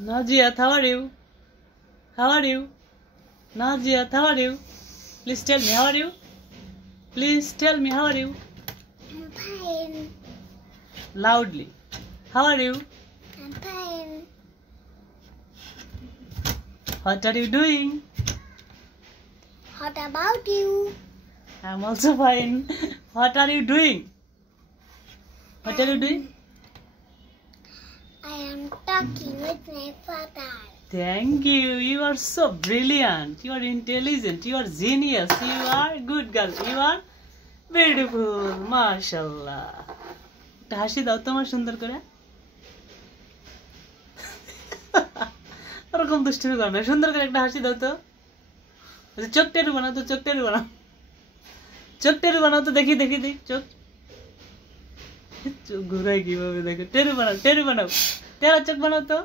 Najiat, how are you? How are you? Najiat, how are you? Please tell me, how are you? Please tell me, how are you? I'm fine. Loudly. How are you? I'm fine. What are you doing? What about you? I'm also fine. What are you doing? What are you doing? I am talking with my father. Thank you. You are so brilliant. You are intelligent. You are genius. You are good girl. You are beautiful. MashaAllah. একটা হাসি দাও তোমার সুন্দর করে। ওরকম দুষ্টুমি করো না। সুন্দর করে একটা হাসি দাও তো। চোখ টেরু বানাও তো, চোখ টেরু বানাও। চোখ টেরু বানাও তো, দেখি দেখি দেখি চোখ। চোখ ঘুরাই কিভাবে দেখো। টেরু বানাও, টেরু বানাও। টেরা চোখ বানাও তো।